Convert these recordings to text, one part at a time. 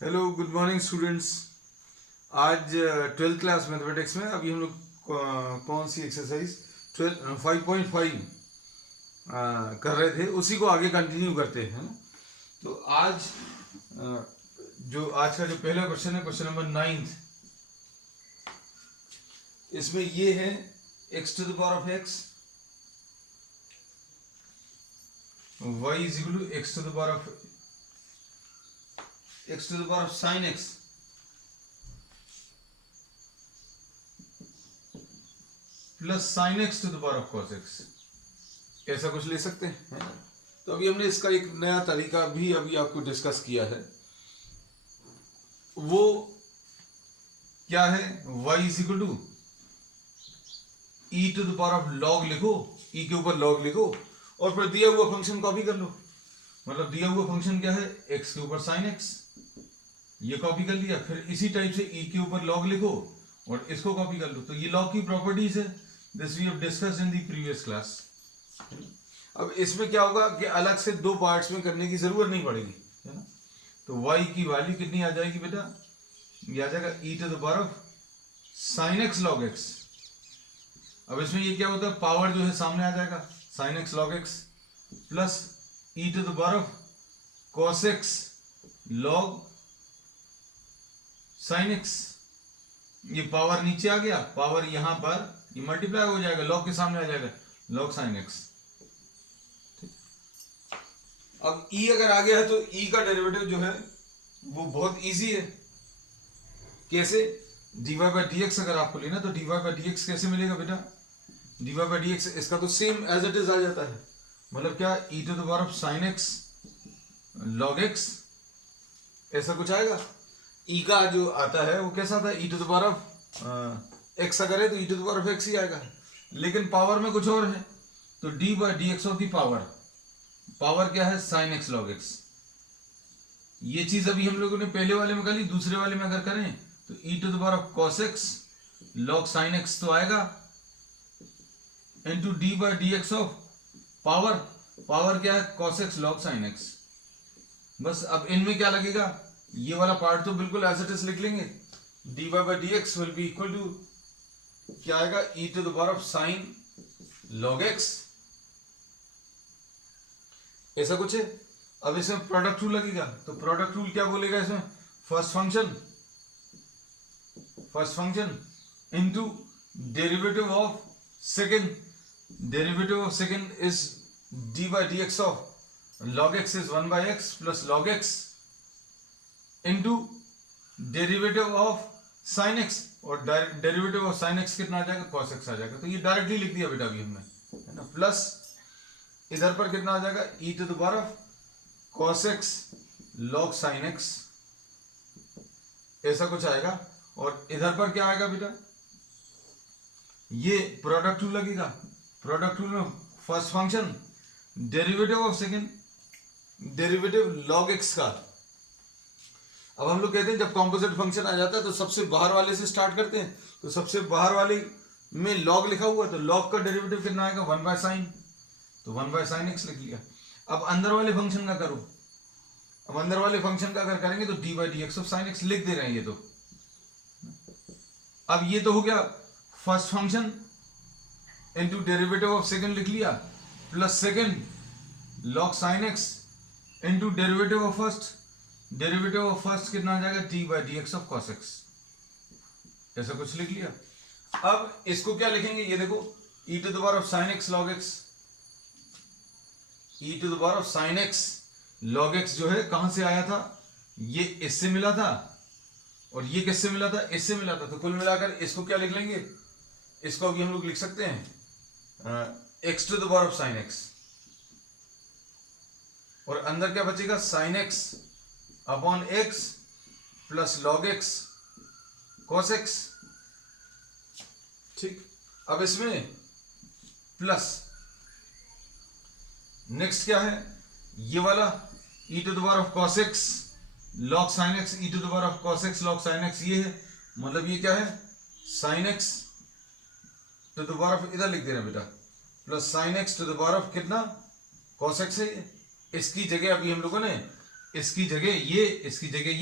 Hello good morning students. आज 12th class mathematics में अभी हम लोग कौन सी एक्सरसाइज 5.5 कर रहे थे, उसी को आगे कंटिन्यू करते हैं ना। तो आज जो आज का जो पहला क्वेश्चन है, क्वेश्चन नंबर 9, इसमें ये है x to the power of x, y is equal to x to the power of sin x plus sin x to the power of cos x, ऐसा कुछ ले सकते हैं, है ना। तो अभी हमने इसका एक नया तरीका भी अभी आपको डिस्कस किया है। वो क्या है, y is equal to e to the power of log लिखो, ई के ऊपर लॉग लिखो और फिर दिया हुआ फंक्शन कॉपी कर लो। मतलब दिया हुआ फंक्शन क्या है, x के ऊपर sin x, ये कॉपी कर लिया। फिर इसी टाइप से e के ऊपर log लिखो और इसको कॉपी कर लो। तो ये log की प्रॉपर्टीज है, this we have discussed in the previous class. अब इसमें क्या होगा कि अलग से दो पार्ट्स में करने की जरूरत नहीं पड़ेगी, है ना। तो y की वैल्यू कितनी आ जाएगी बेटा, ये आ जाएगा e to the power of sin x log x। अब इसमें ये क्या होता है, पावर जो है सामने आ जाएगा, sin x log x plus e to the power of cos x log sin x। ये पावर नीचे आ गया, पावर यहां पर ये मल्टीप्लाई हो जाएगा, log के सामने आ जाएगा log sin x। अब e अगर आ गया है तो e का डेरिवेटिव जो है वो बहुत इजी है। कैसे, dy बाई डी एक्स अगर आपको लेना तो dy बाई डी एक्स कैसे मिलेगा बेटा, dy बाई डी एक्स इसका तो सेम एज इट इज आ जाता है। मतलब क्या, e to the power of sin x log x, ऐसा कुछ आएगा। e का जो आता है वो कैसा था, e to the power of x अगर है तो e to the power of x ही आएगा। लेकिन पावर में कुछ और है, तो d by d x of the power क्या है, sin x log x। ये चीज अभी हम लोगों ने पहले वाले में कर ली, दूसरे वाले में अगर करें तो e to the power of cos x log sin x तो आएगा into d by d x of power क्या है, cos x log sin x। बस अब इनमें क्या लगेगा, ये वाला पार्ट तो बिल्कुल एज इट इज लिख लेंगे, dy by d x will be equal to क्या आएगा, e to the power of sin log x, ऐसा कुछ है। अब इसमें प्रोडक्ट रूल लगेगा, तो प्रोडक्ट रूल क्या बोलेगा इसमें, first function into derivative of second, derivative of second is d by d x of log x is 1 by x plus log x into derivative of sin x, और derivative of sin x कितना आ जाएगा, cos x आ जाएगा। तो ये directly लिख दिया बेटा अभी हमने, है ना। प्लस इधर पर कितना आ जाएगा, e to the power of cos x log sin x, ऐसा कुछ आएगा। और इधर पर क्या आएगा बेटा, ये प्रोडक्ट रूल लगेगा। प्रोडक्ट रूल में first function derivative of second, derivative log x का। अब हम लोग कहते हैं जब कॉम्पोजिट फंक्शन आ जाता है तो सबसे बाहर वाले से स्टार्ट करते हैं, तो सबसे बाहर वाले में log लिखा हुआ है, तो log का डेरिवेटिव कितना आएगा, 1 बाय साइन, तो 1 बाय साइन एक्स लिख लिया। अब अंदर वाले फंक्शन का करो, अब अंदर वाले फंक्शन का अगर करेंगे तो D by d x of sine x लिख दे रहे हैं ये तो। अब ये तो हो गया first function into derivative of second लिख लिया, plus second log sine x into derivative of first, derivative of first कितना आ जाएगा, D by d x of cos x, ऐसा कुछ लिख लिया। अब इसको क्या लिखेंगे, ये देखो, e to the power of sine x log x, e to the power of sine x log x जो है कहां से आया था, ये इससे मिला था और ये किससे मिला था, इससे मिला था। तो कुल मिलाकर इसको क्या लिख लेंगे, इसको अभी हम लोग लिख सकते हैं x to the power of sine x, और अंदर क्या बचेगा, sine x upon x plus log x cos x। ठीक, अब इसमें प्लस नेक्स्ट क्या है, ये वाला e to the power of cos x log sin x, e to the power of cos x log sin x, ये है। मतलब ये क्या है, sin x to the power of, इधर लिख दे रहे हैं बेटा, plus sin x to the power of कितना, cos x है ये। इसकी जगह अभी हम लोगों ने इसकी जगह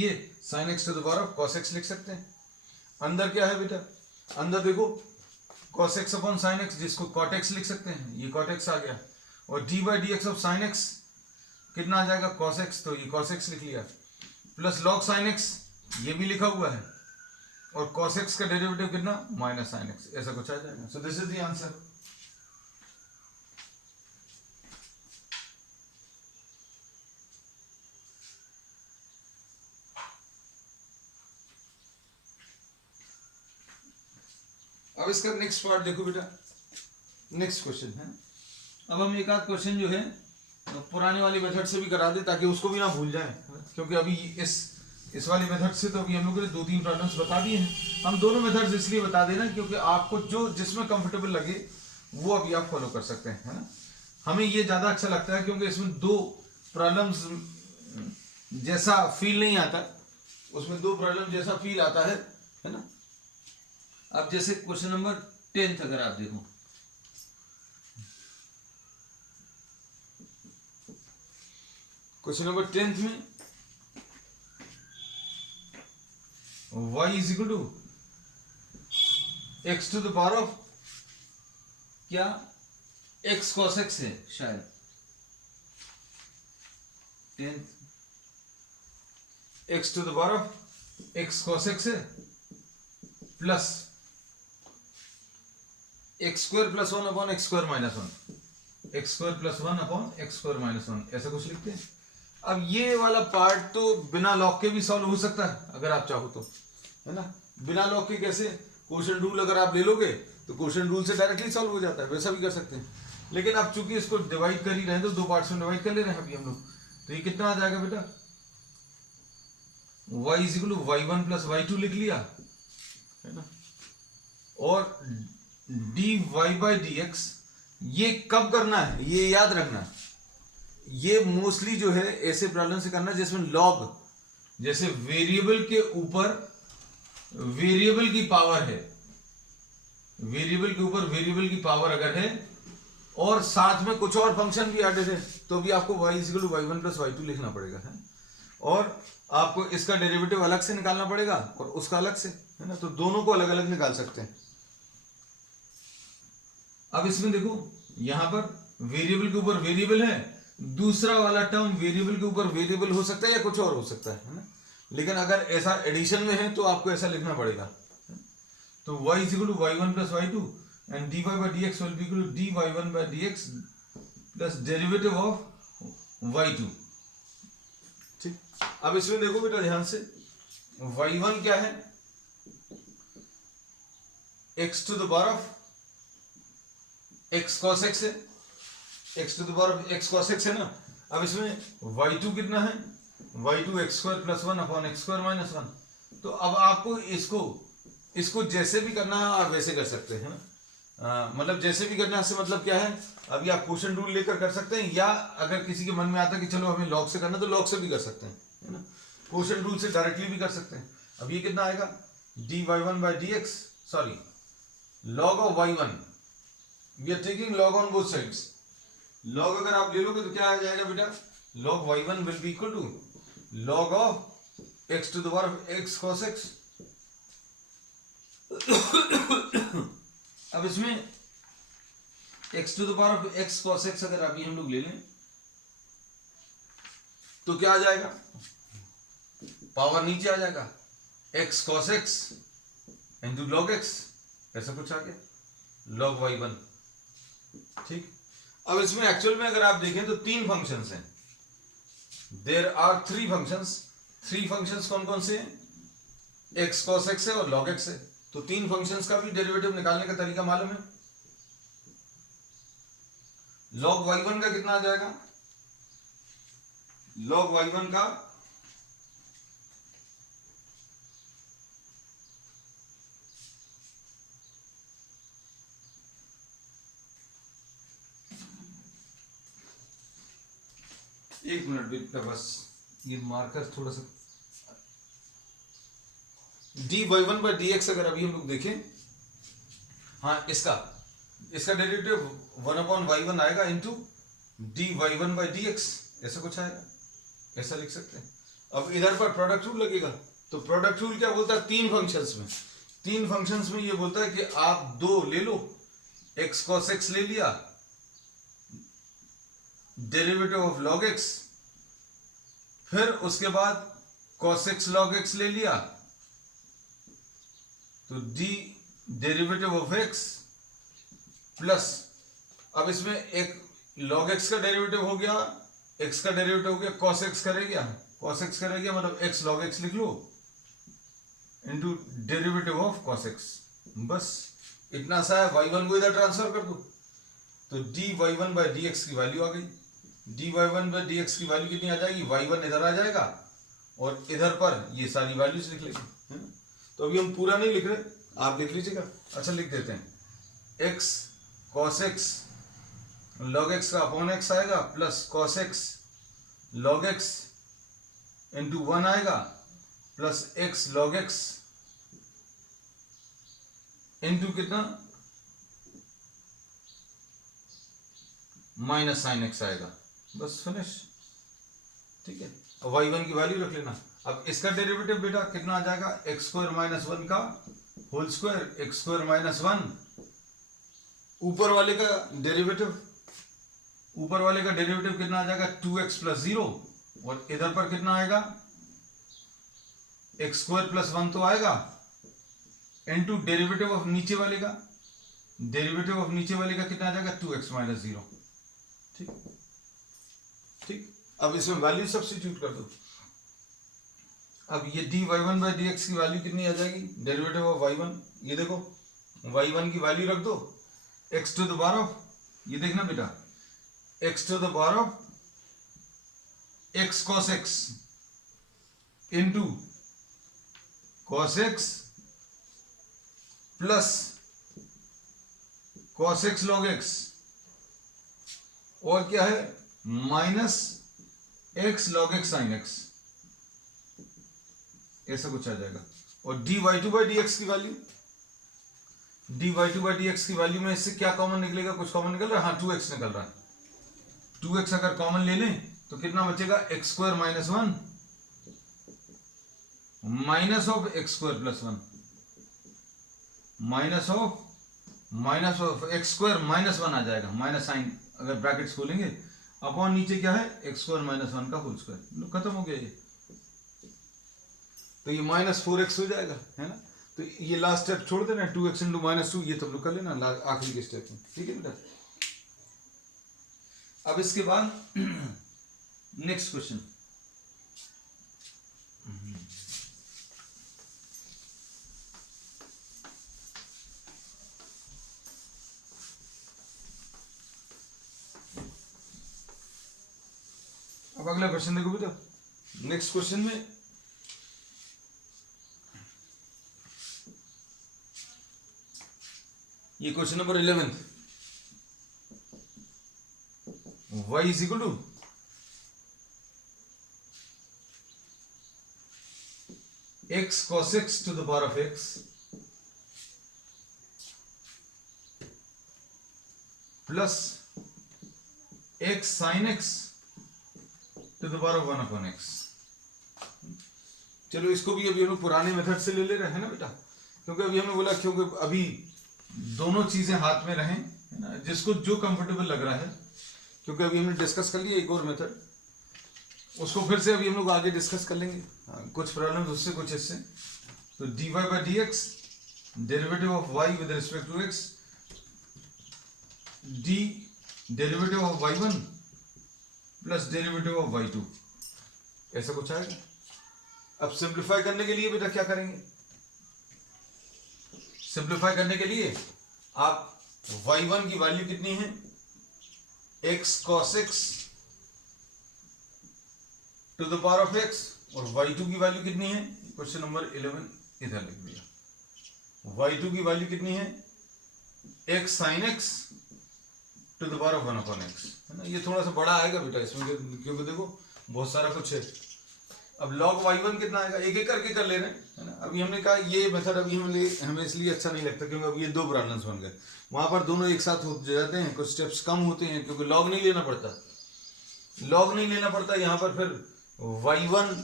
ये sin x to the power of cos x लिख सकते हैं। अंदर क्या है बेटा, अंदर देखो cos x upon sin x, जिसको cot x लिख सकते हैं, ये cot x आ गया, और d by d x of sin x कितना आ जाएगा cos x, तो ये cos x लिख लिया, प्लस log sin x ये भी लिखा हुआ है, और cos x का डेरिवेटिव कितना माइनस sin x, ऐसा कुछ आ जाएगा। So this is the answer. अब इसका नेक्स्ट पार्ट देखो बेटा, नेक्स्ट क्वेश्चन है। अब हम एक आध क्वेश्चन जो है तो पुराने वाली मेथड से भी करा दे ताकि उसको भी ना भूल जाए, क्योंकि अभी इस वाली मेथड से तो अभी हम लोगों ने 2-3 प्रॉब्लम्स बता दिए हैं। हम दोनों मेथड्स इसलिए बता देना क्योंकि आपको जो जिसमें कंफर्टेबल लगे वो अभी आप फॉलो कर सकते हैं, है ना। हमें ये ज्यादा अच्छा लगता है क्योंकि इसमें 2 प्रॉब्लम्स जैसा फील नहीं आता, उसमें 2 प्रॉब्लम जैसा फील आता है ना। अब जैसे क्वेश्चन नंबर 10 अगर आप देखो, क्वेश्चन नंबर 10 में y is equal to x to the power of क्या x cos x है शायद 10 x to the power of x cos x है plus x square plus 1 upon x square minus 1, x square plus 1 upon x square minus 1, ऐसा कुछ लिखते हैं। अब ये वाला पार्ट तो बिना लॉग के भी सॉल्व हो सकता है अगर आप चाहो तो, है ना। बिना लॉग के कैसे, क्वोशिएंट रूल अगर आप ले लोगे तो क्वोशिएंट रूल से डायरेक्टली सॉल्व हो जाता है, वैसा भी कर सकते हैं। लेकिन अब चूंकि इसको डिवाइड कर ही रहे हैं तो 2 पार्ट्स में डिवाइड कर ले रहे हैं अभी हम लोग, तो ये कितना आ जाएगा बेटा, y is equal to y1 plus y2 लिख लिया, है ना। और dy बाई dx ये कब करना है ये याद रखना, ये मोस्टली जो है ऐसे प्रॉब्लम से करना जिसमें लॉग, जैसे वेरिएबल के ऊपर वेरिएबल की पावर है, वेरिएबल के ऊपर वेरिएबल की पावर अगर है और साथ में कुछ और फंक्शन भी एडेड है तो भी आपको y is equal to y1 plus y2 लिखना पड़ेगा, है। और आपको इसका डेरिवेटिव अलग से निकालना पड़ेगा और उसका अलग से, है ना। तो दोनों को अलग अलग निकाल सकते हैं। अब इसमें देखो यहां पर वेरिएबल के ऊपर वेरिएबल है, दूसरा वाला टर्म वेरिएबल के ऊपर वेरिएबल हो सकता है या कुछ और हो सकता है ना। लेकिन अगर ऐसा एडिशन में है तो आपको ऐसा लिखना पड़ेगा। तो y is equal to y1 plus y2 and dy by dx will be equal to dy1 by dx plus derivative of y2। ठीक, अब इसमें देखो बेटा ध्यान से, y1 क्या है, x to the power of x cos x है, x to the power of x cos x है ना। अब इसमें y2 कितना है, y2 x square plus 1 upon x square minus 1। तो अब आपको इसको जैसे भी करना है आप वैसे कर सकते हैं ना। मतलब जैसे भी करना है, इससे मतलब क्या है, अभी आप क्वोशिएंट रूल लेकर कर सकते हैं, या अगर किसी के मन में आता है कि चलो हमें लॉग से करना तो लॉग से भी कर सकते हैं, है ना। क्वोशिएंट रूल से डायरेक्टली भी कर सकते हैं। अब ये कितना आएगा, dy1 by dx, sorry log of y1, we are taking log on both sides. log अगर आप ले लोगे तो क्या आ जाएगा बेटा, log y1 will be equal to log of x to the power of x cos x। अब इसमें x to the power of x cos x अगर अभी हम लोग ले लें तो क्या आ जाएगा, पावर नीचे आ जाएगा, x cos x into log x, ऐसा कुछ आ गया log y1। ठीक, अब इसमें एक्चुअल में अगर आप देखें तो 3 फंक्शंस हैं, देयर आर 3 फंक्शंस। 3 फंक्शंस कौन कौन से हैं, x cos x है और log x है। तो 3 फंक्शंस का भी डेरिवेटिव निकालने का तरीका मालूम है। log y1 का कितना आ जाएगा, log y1 का एक मिनट बेटा, बस ये मार्कर थोड़ा सा, dy1 बाई dx अगर अभी हम लोग देखें, हाँ इसका डेरिवेटिव 1 अपॉन y1 आएगा इंटू dy1 बाई dx, ऐसा कुछ आएगा। ऐसा लिख सकते हैं। अब इधर पर प्रोडक्ट रूल लगेगा, तो प्रोडक्ट रूल क्या बोलता है, तीन फंक्शंस में ये बोलता है कि आप दो ले लो, x cos x ले लिया, डेरिवेटिव ऑफ log x, फिर उसके बाद cos x log x ले लिया, तो d derivative of x plus, अब इसमें एक log x का डेरिवेटिव हो गया, x का डेरिवेटिव हो गया, cos x करेगा, मतलब x log x लिख लो into derivative of cos x। बस इतना सा है, y1 को इधर ट्रांसफर कर दो, तो dy1 बाई dx की वैल्यू आ गई। dy1 बाई dx की वैल्यू कितनी आ जाएगी, y1 इधर आ जाएगा और इधर पर ये सारी वैल्यूज लिख लेंगे, है ना। तो अभी हम पूरा नहीं लिख रहे, आप लिख लीजिएगा। अच्छा लिख देते हैं, x cos x log x का अपॉन x आएगा, plus cos x log x into 1 आएगा, plus x log x into कितना, माइनस साइन x आएगा। बस फिनिश, ठीक है। अब y1 की वैल्यू रख लेना। अब इसका डेरिवेटिव बेटा कितना आ जाएगा, एक्स स्क्वायर माइनस 1 का whole square, x square minus 1, ऊपर वाले का डेरिवेटिव कितना आ जाएगा, 2x प्लस 0, और इधर पर कितना आएगा, एक्स स्क्वायर प्लस 1 तो आएगा, इनटू डेरिवेटिव ऑफ नीचे वाले का कितना आ जाएगा, 2x माइनस 0। ठीक, अब इसमें वैल्यू सब्स्टिट्यूट कर दो। अब ये dy1 बाई dx की वैल्यू कितनी आ जाएगी, डेरिवेटिव ऑफ y1, ये देखो y1 की वैल्यू रख दो, x to the power of, ये देखना बेटा, x to the power of x cos x into cos x plus cos x log x, और क्या है, minus x log x sin x, ऐसा कुछ आ जाएगा। और dy2 बाई dx की वैल्यू में इससे क्या कॉमन निकलेगा, कुछ कॉमन निकल रहा है, हाँ 2x निकल रहा है। 2x अगर कॉमन ले लें तो कितना बचेगा, x square minus 1 minus of x square plus 1 minus of x square minus 1 आ जाएगा, माइनस साइन अगर ब्रैकेट्स खोलेंगे, अपॉन नीचे क्या है, एक्स स्क्वायर माइनस 1 का होल स्क्वायर, खत्म हो गया ये। तो ये माइनस 4x हो जाएगा, है ना। तो ये लास्ट स्टेप छोड़ देना, 2x इंटू माइनस 2, ये तब लोग कर लेना आखिरी के स्टेप में, ठीक है बेटा। अब इसके बाद नेक्स्ट क्वेश्चन, अब अगला क्वेश्चन देखो बेटा। नेक्स्ट क्वेश्चन में ये question number 11, y is equal to x cos x to the power of x plus x sin x to the power of 1 upon x। चलो इसको भी अभी हम लोग पुराने मेथड से ले ले रहे हैं ना बेटा, क्योंकि अभी हमने बोला क्योंकि अभी दोनों चीजें हाथ में रहें, है ना, जिसको जो कंफर्टेबल लग रहा है, क्योंकि अभी हमने डिस्कस कर लिया एक और मेथड, उसको फिर से अभी हम लोग आगे डिस्कस कर लेंगे। कुछ प्रॉब्लम्स उससे कुछ इससे। तो dy by dx derivative of y with respect to x, d derivative of y1 plus derivative of y2, ऐसा कुछ आएगा। अब सिंप्लीफाई करने के लिए बेटा क्या करेंगे, सिंप्लीफाई करने के लिए आप y1 की वैल्यू कितनी है, x cos x to the power of x, और y2 की वैल्यू कितनी है, क्वेश्चन नंबर 11 इधर लिख दिया। y2 की वैल्यू कितनी है, x sin x to the power of 1 upon x, है ना। ये थोड़ा सा बड़ा आएगा बेटा इसमें, क्योंकि देखो बहुत सारा कुछ है। अब log y1 कितना आएगा, एक एक करके कर ले रहे हैं, है ना। अभी हमने कहा ये मेथड अभी हमें इसलिए अच्छा नहीं लगता क्योंकि अब ये दो प्रॉब्लम्स बन गए, वहां पर दोनों एक साथ हो जाते हैं, कुछ स्टेप्स कम होते हैं क्योंकि लॉग नहीं लेना पड़ता, यहाँ पर फिर y1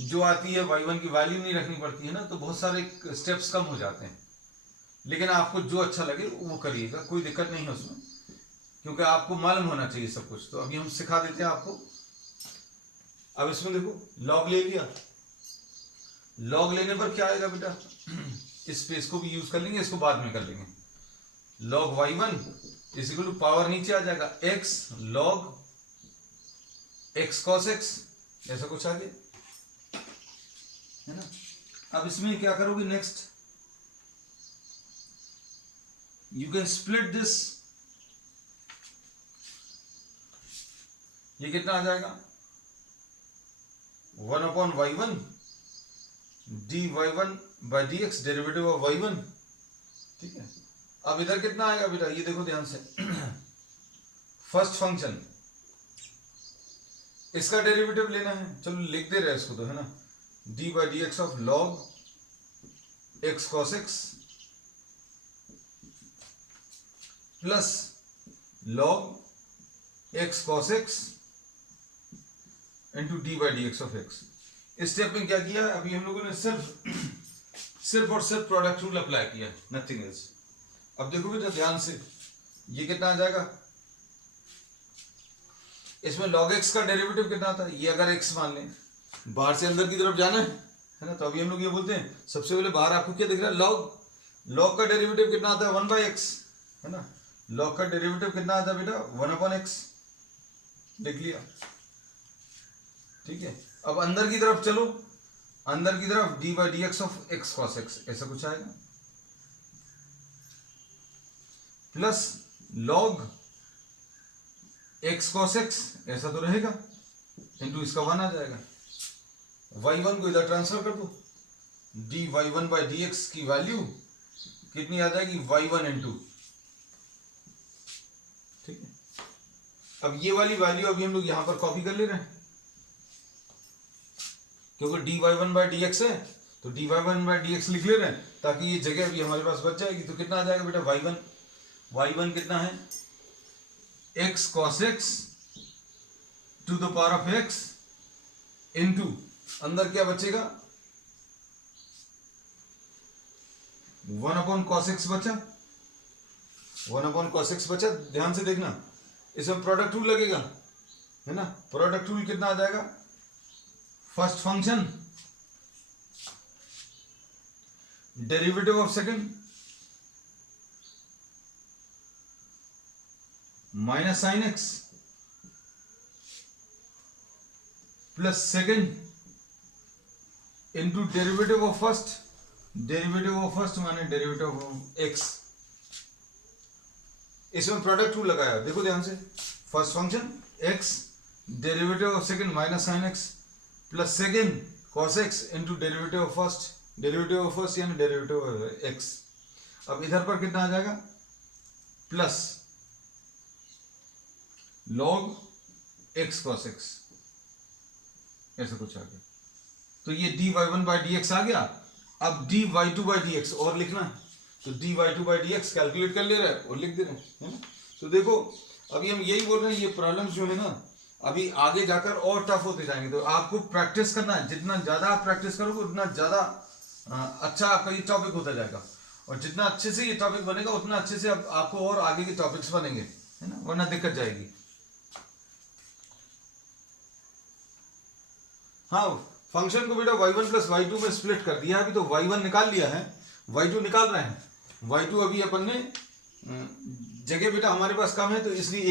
जो आती है, y1 की वैल्यू नहीं रखनी पड़ती है ना, तो बहुत सारे स्टेप्स कम हो जाते हैं। लेकिन आपको जो अच्छा लगे वो करिएगा, कोई दिक्कत नहीं है उसमें, क्योंकि आपको मालूम होना चाहिए सब कुछ। तो अभी हम सिखा देते हैं आपको। अब इसमें देखो, लॉग ले लिया। लॉग लेने पर क्या आएगा बेटा, इस स्पेस को भी यूज कर लेंगे, इसको बाद में कर लेंगे। Log y1 is equal to power नीचे आ जाएगा x log x cos x, ऐसा कुछ आ गया है ना। अब इसमें क्या करोगे next, you can split this, ये कितना आ जाएगा 1/y1 dy1 by dx, derivative of y1, ठीक है। अब इधर कितना आएगा बेटा, ये देखो ध्यान से, फर्स्ट फंक्शन, इसका डेरिवेटिव लेना है, चलो लिख दे रहे हैं इसको तो, है ना, D by d x of log x cos x plus log x cos x into D by d x of x. इस स्टेप में क्या किया, अभी हम लोगों ने सिर्फ और सिर्फ प्रोडक्ट रूल अप्लाई किया, नथिंग एल्स। अब देखो बेटा ध्यान से, ये कितना आ जाएगा, इसमें log x का डेरिवेटिव कितना था, ये अगर x मान लें, बाहर से अंदर की तरफ जाना है ना, तो अभी हम लोग ये बोलते हैं, सबसे पहले बाहर आपको क्या दिख रहा है, log का डेरिवेटिव कितना आता है 1/x, है ना। log का डेरिवेटिव कितना आता है बेटा 1/x, लिख लिया, ठीक है। अब अंदर की तरफ चलो, अंदर की तरफ D by d x of x cos x, ऐसा कुछ आएगा, plus log x cos x, ऐसा तो रहेगा, इंटू इसका 1 आ जाएगा। y1 को इधर ट्रांसफर कर दो, D y1 by d x की वैल्यू कितनी आ जाएगी y1 इंटू, ठीक है। अब ये वाली वैल्यू अभी हम लोग यहां पर कॉपी कर ले रहे हैं, क्योंकि D y1 by d x है, तो D y1 by d x लिख ले रहे हैं, ताकि ये जगह अभी हमारे पास बच जाएगी। तो कितना आ जाएगा बेटा y1 कितना है x cos x to the power of x into, अंदर क्या बचेगा 1/cos x बचा, 1/cos x बचा। ध्यान से देखना, इसमें प्रोडक्ट रूल लगेगा, है ना। प्रोडक्ट रूल कितना आ जाएगा, first function derivative of second minus sine x plus second into derivative of first, derivative of first माने डेरिवेटिव ऑफ एक्स। इसमें प्रोडक्ट रूल लगाया, देखो ध्यान से, first function x derivative of second minus sine x plus second cos x into derivative of first, derivative of first यानी derivative of x. अब इधर पर कितना आ जाएगा, plus log x cos x, ऐसा कुछ आ गया। तो ये d y1 by d x आ गया। अब D y2 by d x और लिखना है, तो D y2 by d x calculate कर ले रहे हैं और लिख दे रहे हैं, है ना। तो देखो अभी हम यही बोल रहे हैं, ये प्रॉब्लम्स जो है ना अभी आगे जाकर और टफ होते जाएंगे, तो आपको प्रैक्टिस करना है। जितना ज्यादा आप प्रैक्टिस करोगे उतना ज्यादा अच्छा आपका ये टॉपिक होता जाएगा, और जितना अच्छे से ये टॉपिक बनेगा उतना अच्छे से आपको और आगे के टॉपिक्स बनेंगे, है ना, वरना दिक्कत जाएगी। हाँ, फंक्शन को बेटा y1 प्लस y2 में स्प्लिट कर दिया, अभी तो y1 निकाल लिया है, y2 निकाल रहे हैं। y2 अभी अपन ने जगह बेटा हमारे पास कम है, तो इसलिए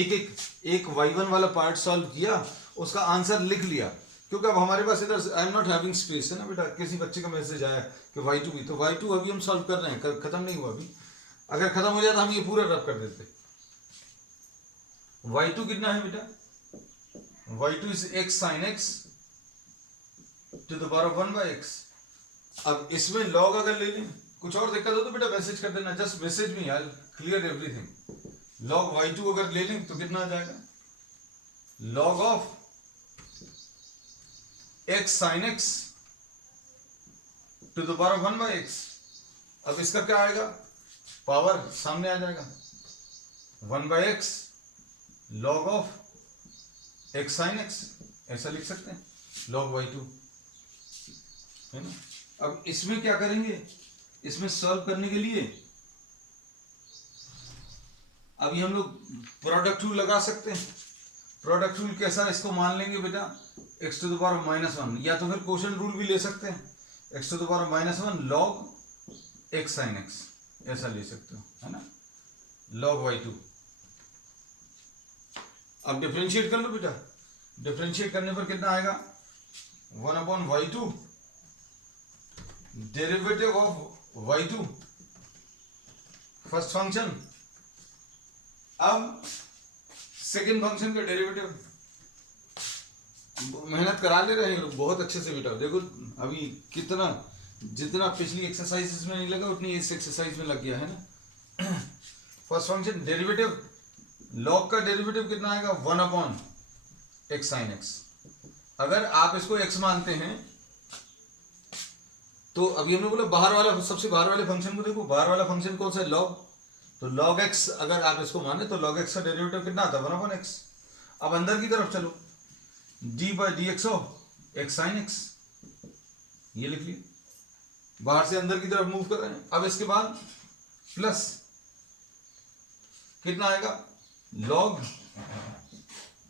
एक y1 वाला पार्ट सॉल्व किया, उसका आंसर लिख लिया, क्योंकि अब हमारे पास इधर I am not having space, है ना बेटा। किसी बच्चे का मैसेज आया कि y2 भी, तो y2 अभी हम सॉल्व कर रहे हैं, खत्म नहीं हुआ अभी। अगर खत्म हो जाता हम ये पूरा रब कर देते। y2 कितना है बेटा, y2 is x sin x to the power of 1/x। अब इसमें लॉग अगर ले लें, कुछ और दिक्कत हो तो बेटा मैसेज कर देना, just message me, I clear everything. Log y2 अगर ले लें तो कितना आ जाएगा, log of x sin x to the power of 1/x। अब इसका क्या आएगा, पावर सामने आ जाएगा, 1/x log of x sin x, ऐसा लिख सकते हैं। log y2, है ना। अब इसमें क्या करेंगे, इसमें सॉल्व करने के लिए अभी हम लोग प्रोडक्ट रूल लगा सकते हैं। प्रोडक्ट रूल कैसा, इसको मान लेंगे बेटा x टू द पावर -1, या तो फिर क्वोशंट रूल भी ले सकते हैं, x to the power -1 log x sin x, ऐसा ले सकते हो, है ना, log y2। अब डिफरेंशिएट कर लो बेटा, डिफरेंशिएट करने पर कितना आएगा, 1/y2 derivative of y2 first function. अब सेकेंड फंक्शन का डेरिवेटिव, मेहनत करा ले रहे हैं लोग बहुत अच्छे से बेटा। देखो अभी कितना, जितना पिछली एक्सरसाइजेस में नहीं लगा उतनी इस एक्सरसाइज में लग गया है ना। फर्स्ट फंक्शन डेरिवेटिव, लॉग का डेरिवेटिव कितना आएगा, 1/x sin x। अगर आप इसको x मानते हैं तो अभी हमने बोला बाहर वाला, सबसे बाहर वाले फंक्शन को देखो, बाहर वाला फंक्शन कौन सा है, लॉग। तो log x अगर आप इसको माने तो log x का डेरिवेटिव कितना आता है, 1/x। अब अंदर की तरफ चलो, d/dx of x sin x, ये लिख लिया, बाहर से अंदर की तरफ मूव कर रहे हैं। अब इसके बाद प्लस कितना आएगा, log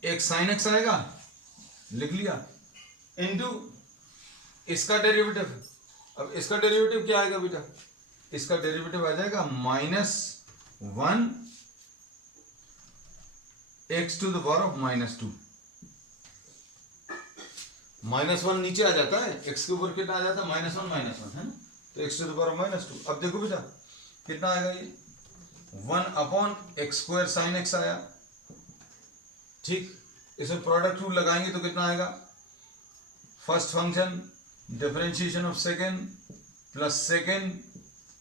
x sin x आएगा, लिख लिया, इनटू इसका डेरिवेटिव। अब इसका डेरिवेटिव क्या आएगा बेटा, इसका डेरिवेटिव आ जाएगा -1 x to the power of -2। -1 नीचे आ जाता है, x के ऊपर कितना आ जाता है, -1 है ना, तो x to the power of -2। अब देखो बेटा कितना आएगा, ये 1/x² sin x आया, ठीक। इसमें प्रोडक्ट रूल लगाएंगे तो कितना आएगा, first function differentiation of second plus second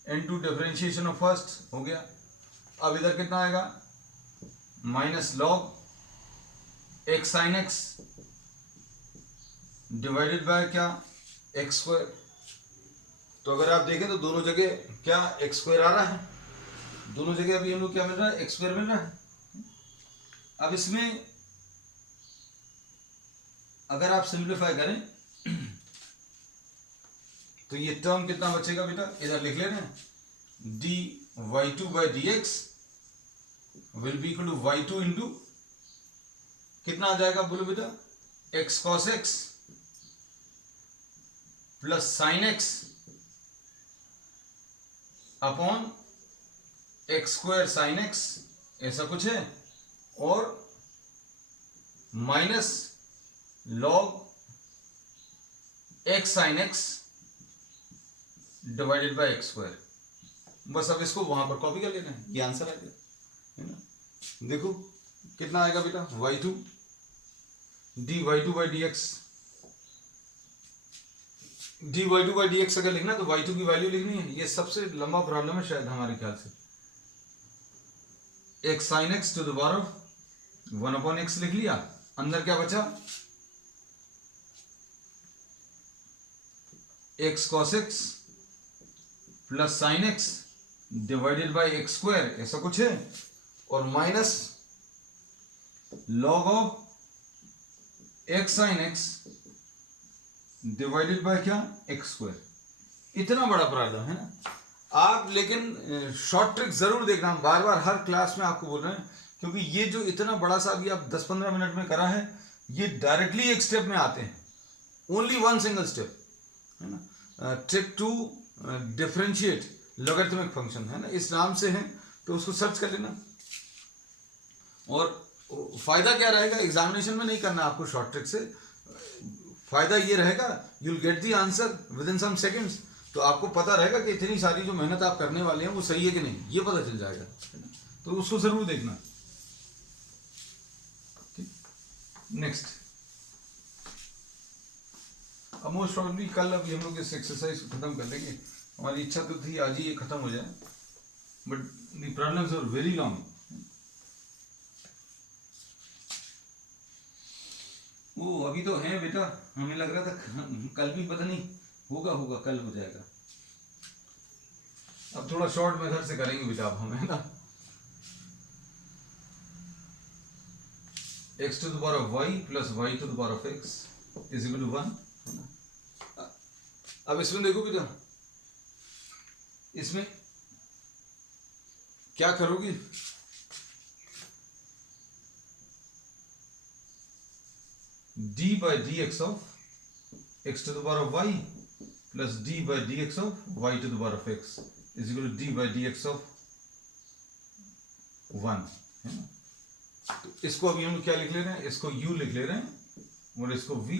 into differentiation of first, हो गया। अब इधर कितना आएगा, -log x sin x divided by क्या, x²। तो अगर आप देखें तो दोनों जगह क्या x² आ रहा है, दोनों जगह अभी हम लोग क्या मिल रहा है, x² मिल रहा है। अब इसमें अगर आप सिंप्लीफाई करें तो ये टर्म कितना बचेगा बेटा, इधर लिख ले रहे हैं, dy2/dx will be equal to y2 into कितना आ जाएगा, बोलो बेटा, x cos x plus sin x upon x² sin x, ऐसा कुछ है, और minus log x sin x divided by x²। बस अब इसको वहां पर कॉपी कर लेना है, ये आंसर आ गया, है ना। देखो कितना आएगा बेटा, y2 dy2/dx, dy2/dx अगर लिखना तो y2 की वैल्यू लिखनी है। ये सबसे लंबा प्रॉब्लम है शायद हमारे ख्याल से। x sin x to the power of 1/x लिख लिया, अंदर क्या बचा, x cos x plus sine x divided by x², ऐसा कुछ है, और minus log of x sin x divided by क्या, x²। इतना बड़ा प्रॉब्लम है ना आप, लेकिन शॉर्ट ट्रिक जरूर देखना, हम बार बार हर क्लास में आपको बोल रहे हैं, क्योंकि ये जो इतना बड़ा सा अभी आप 10-15 मिनट में करा है, ये डायरेक्टली एक स्टेप में आते हैं, ओनली वन सिंगल स्टेप, है ना। Trick to differentiate logarithmic function, है ना, इस नाम से है, तो उसको सर्च कर लेना। और फायदा क्या रहेगा, एग्जामिनेशन में नहीं करना आपको शॉर्ट ट्रिक से, फायदा ये रहेगा you will get the answer within some seconds. तो आपको पता रहेगा कि इतनी सारी जो मेहनत आप करने वाले हैं वो सही है कि नहीं, ये पता चल जाएगा, है ना, तो उसको जरूर देखना। ठीक, नेक्स्ट, अब मोस्ट प्रॉब्ली कल अभी हम लोग इस एक्सरसाइज को खत्म कर लेंगे। हमारी इच्छा तो थी आज ही ये खत्म हो जाए, but the problems are very long. वो अभी तो है बेटा, हमें लग रहा था कल भी पता नहीं होगा, कल हो जाएगा। अब थोड़ा शॉर्ट मेथड से करेंगे बेटा अब हमें ना, x to the power of y plus y to the power of x is equal to 1। अब इसमें देखो बेटा, इसमें क्या करोगे, d by dx of x to the power of y plus d by dx of y to the power of x is equal to d by dx of 1, है ना। तो इसको अभी हम क्या लिख ले रहे हैं, इसको u लिख ले रहे हैं और इसको v,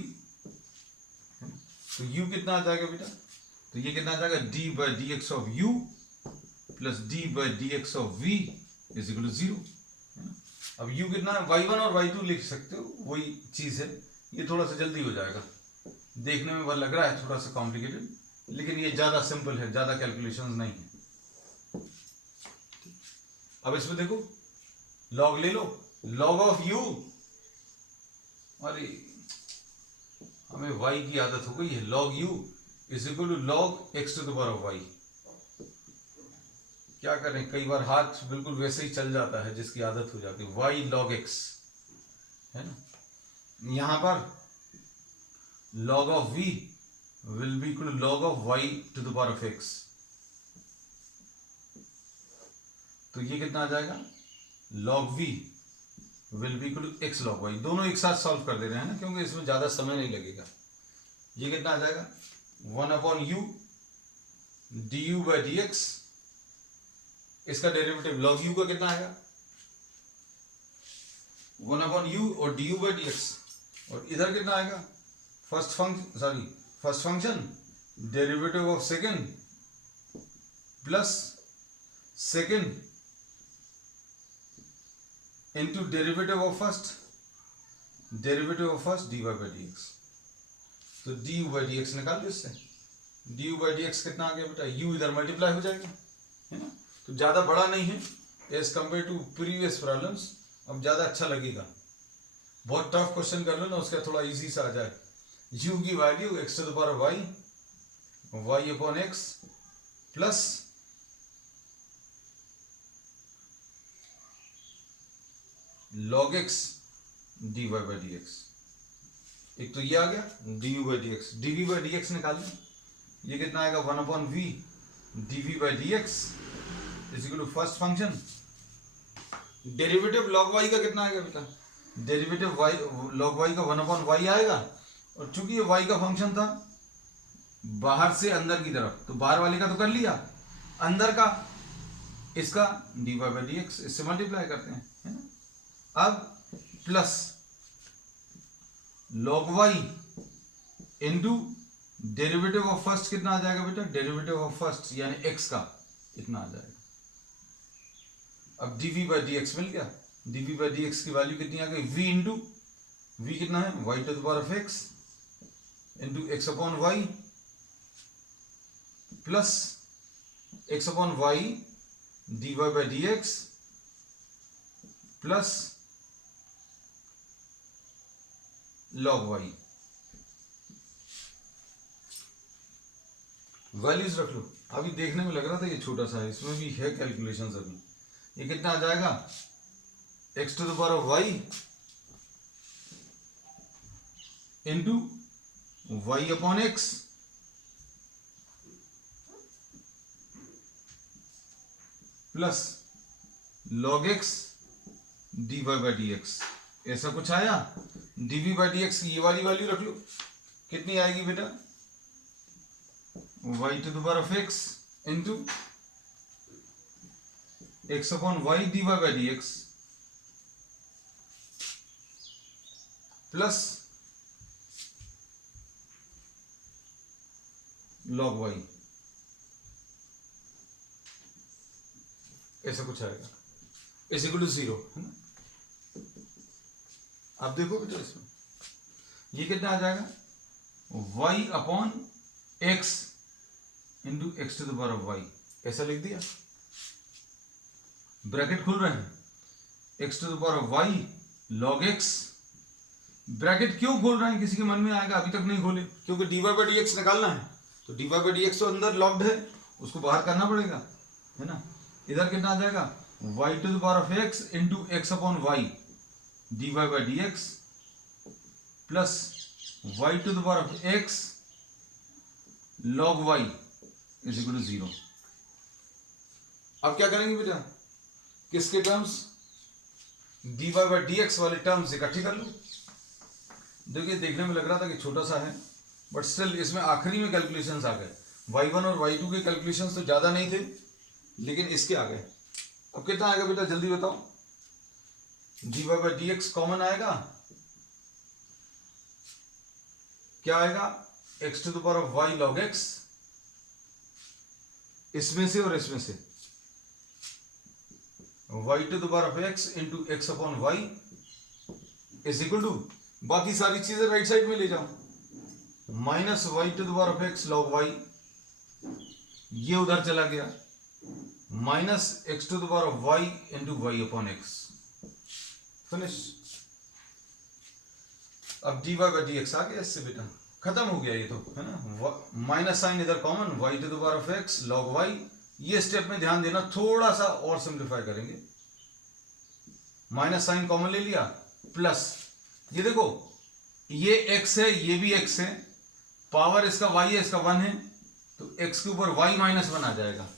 है ना। तो u कितना आ जाएगा बेटा, तो ये कितना आ जाएगा, d by dx of u plus d by dx of v is equal to 0, है ना। अब u कितना है, y1 और y2 लिख सकते हो, वही चीज है। ये थोड़ा सा जल्दी हो जाएगा, देखने में वह लग रहा है थोड़ा सा कॉम्प्लिकेटेड, लेकिन ये ज्यादा सिंपल है, ज्यादा कैलकुलेशंस नहीं है। अब इसमें देखो, लॉग ले लो, लॉग ऑफ u, अरे हमें y की आदत हो गई है, log u is equal to log x to the power of y। क्या करें, कई बार हाथ बिल्कुल वैसे ही चल जाता है जिसकी आदत हो जाती है, y log x, है ना। यहां पर log of v will be equal to log of y to the power of x। तो ये कितना आ जाएगा, log v will be equal to x log y। दोनों एक साथ सॉल्व कर दे रहे हैं ना, क्योंकि इसमें ज्यादा समय नहीं लगेगा। ये कितना आ जाएगा, 1/u du by dx, इसका डेरिवेटिव log u का कितना आएगा, 1/u और du by dx, और इधर कितना आएगा, first function derivative of second plus second into derivative of first dy by dx। तो du by dx निकाल लो इससे, du by dx कितना आ गया बेटा, u इधर मल्टीप्लाई हो जाएगा, है ना। तो ज्यादा बड़ा नहीं है as compare to previous problems, अब ज्यादा अच्छा लगेगा। बहुत टफ क्वेश्चन कर लो ना, उसका थोड़ा इजी सा आ जाए। u की value x to the power y upon x plus log x dy by dx। एक तो ये आ गया du by dx, dv by dx निकाल लें, ये कितना आएगा, 1/v dv by dx is equal to first function derivative log y का कितना आएगा बेटा, डेरिवेटिव y log y का 1/y आएगा, और चूंकि ये y का फंक्शन था बाहर से अंदर की तरफ, तो बाहर वाले का तो कर लिया, अंदर का इसका dy by dx, इससे मल्टीप्लाई करते हैं, है ना। अब plus log y into derivative of first कितना आ जाएगा बेटा, डेरिवेटिव ऑफ फर्स्ट यानी x का इतना आ जाएगा। अब dv by dx मिल गया, dv by dx की वैल्यू कितनी आ गई, v इंटू v कितना है, y to the power of x into x upon y plus x upon y dy by dx plus log y। Values रख लो, अभी देखने में लग रहा था ये छोटा सा है, इसमें भी है कैलकुलेशंस अभी। ये कितना आ जाएगा, x to the power of y into y upon x plus log x dy by dx। ऐसा कुछ आया, dv by dx की ये वाली वैल्यू रख लो, कितनी आएगी बेटा, y to the power of x into x upon y dy by dx plus log y, ऐसा कुछ आएगा, इज इक्वल टू 0, है ना। अब देखो बेटा इसमें ये कितना आ जाएगा, y upon x into x to the power of y, ऐसा लिख दिया, ब्रैकेट खुल रहे हैं, x to the power of y log x, bracket क्यों खोल रहे हैं किसी के मन में आएगा, अभी तक नहीं खोले, क्योंकि dy by dx निकालना है, तो dy by dx तो अंदर लॉक्ड है, उसको बाहर करना पड़ेगा, है ना। इधर कितना आ जाएगा, y to the power of x into x upon y dy by dx plus y to the power of x log y is equal to 0। अब क्या करेंगे बेटा, किसके टर्म्स, dy बाई dx वाले टर्म्स इकट्ठे कर लो। देखिए देखने में लग रहा था कि छोटा सा है, बट स्टिल इसमें आखिरी में कैलकुलेशंस आ गए। y1 और y2 के कैलकुलेशंस तो ज्यादा नहीं थे, लेकिन इसके आ गए। अब कितना आएगा बेटा जल्दी बताओ, dy बाई dx कॉमन आएगा, क्या आएगा, x to the power of y log x, इसमें से और इसमें से y to the power of x into x upon y is equal to, बाकी सारी चीजें राइट साइड में ले जाओ, minus y to the power of x log y, ये उधर चला गया, minus x to the power of y into y upon x, finish. अब dy बाई dx आ गया इससे बेटा, खत्म हो गया ये तो, है ना। माइनस साइन इधर common, y to the power of x log y, ये स्टेप में ध्यान देना, थोड़ा सा और सिंप्लीफाई करेंगे। माइनस साइन कॉमन ले लिया, प्लस ये देखो ये x है, ये भी x है, पावर इसका y है, इसका 1 है, तो x के ऊपर y माइनस 1 आ जाएगा।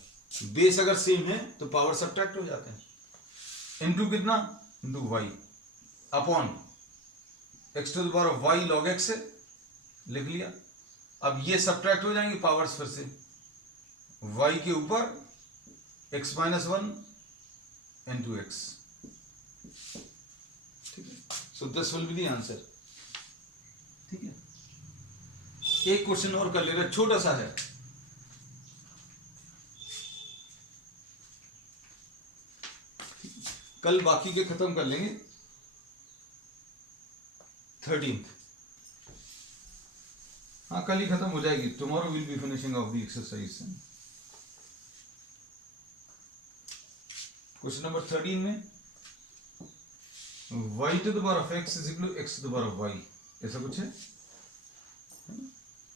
बेस अगर सेम है तो पावर सब्ट्रैक्ट हो जाते हैं, इनटू कितना, into y upon x to the power of y log x है, लिख लिया। अब ये सब्ट्रैक्ट हो जाएंगे पावर्स फिर से, y के ऊपर x माइनस 1 इनटू x, ठीक है। So this will be the answer, ठीक है। एक क्वेश्चन और कर ले रहे, छोटा सा है, कल बाकी के खत्म कर लेंगे। 13th, हाँ कल ही खत्म हो जाएगी, tomorrow will be finishing off the exercise. Question number 13 में y to the power of x is equal to x to the power of y, ऐसा कुछ है।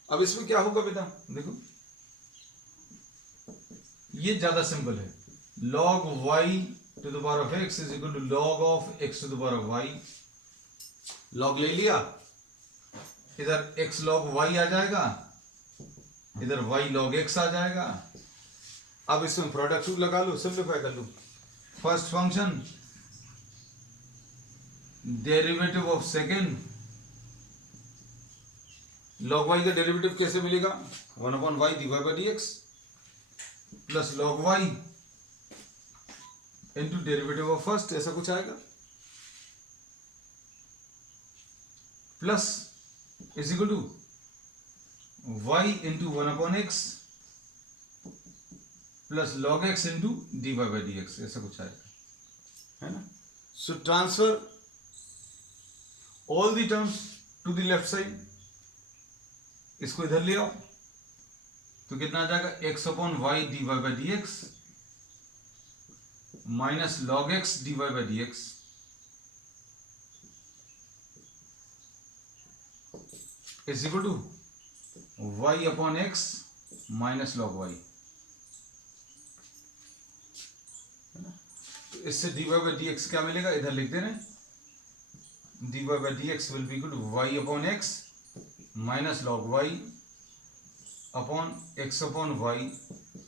अब इसमें क्या होगा बेटा, देखो ये ज्यादा सिंपल है, log y to the power of x is equal to log of x to the power of y, log ले लिया, इधर x log y आ जाएगा, इधर y log x आ जाएगा। अब इसमें प्रोडक्ट रूल लगा लो, सिंप्लीफाई कर लो। First function derivative of second, log y का डेरिवेटिव कैसे मिलेगा, 1 upon y dy by dx plus log y into derivative of first, ऐसा कुछ आएगा, plus is equal to y into 1 upon x plus log x into dy by dx, ऐसा कुछ आएगा, है ना। So transfer all the terms to the left side, इसको इधर ले आओ तो कितना आ जाएगा, x upon y dy by dx minus log x dy by dx is equal to y upon x minus log y, है ना। तो इससे dy बाई dx क्या मिलेगा, इधर लिख दे रहे हैं, dy by dx will be equal to y upon x minus log y upon x upon y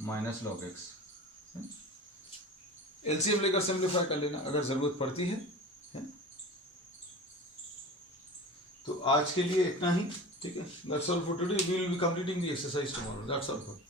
minus log x। LCM लेकर सिंप्लीफाई कर लेना अगर जरूरत पड़ती है। तो आज के लिए इतना ही, ठीक है। That's all for today, we will be completing the exercise tomorrow, that's all for